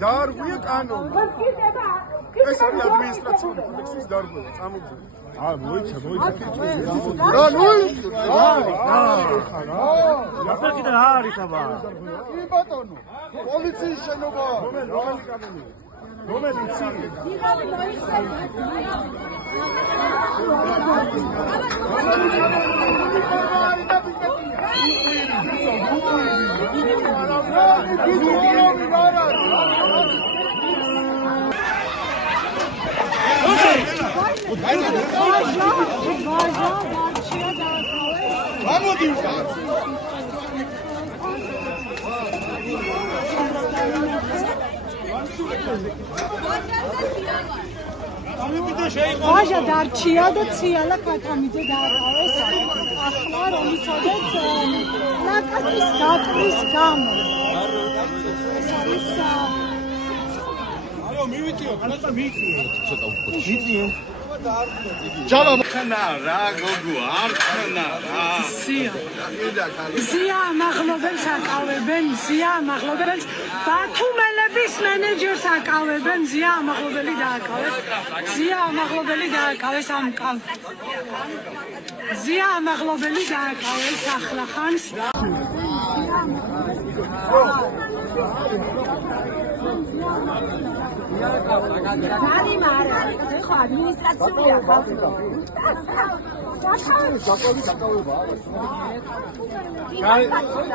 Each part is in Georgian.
დაარღვია კანონი. ეს არის ადმინისტრაციული კოდექსის დარღვევა, წამოგზავნე. მოიცა. რა კიდე რა არის აბა? კი ბატონო, პოლიციის შენობა. რომელი ცილი? ვაჟა დარჩია და ციალა ქათამიძე დააკავეს ახლა რომიცოდეთ ლაკატის გაკრის გამო ეს არის ალო მივიწიო კანაცა მივიწიო ცოტა უფრო მივიწიო ხნა რა გოგო არ ხნა რა ზია მაღლობელს აკავებენ ზია მაღლობელს ბათუმელების მენეჯერს აკავებენ ზია მაღლობელი დააკავეს ამ ზია მაღლობელი დააკავეს ახლახანს ხო ადმინისტრაციულია ხალხი.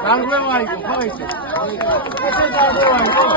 დარღვევა იყო, ხო ისე? ესე დარღვევა იყო.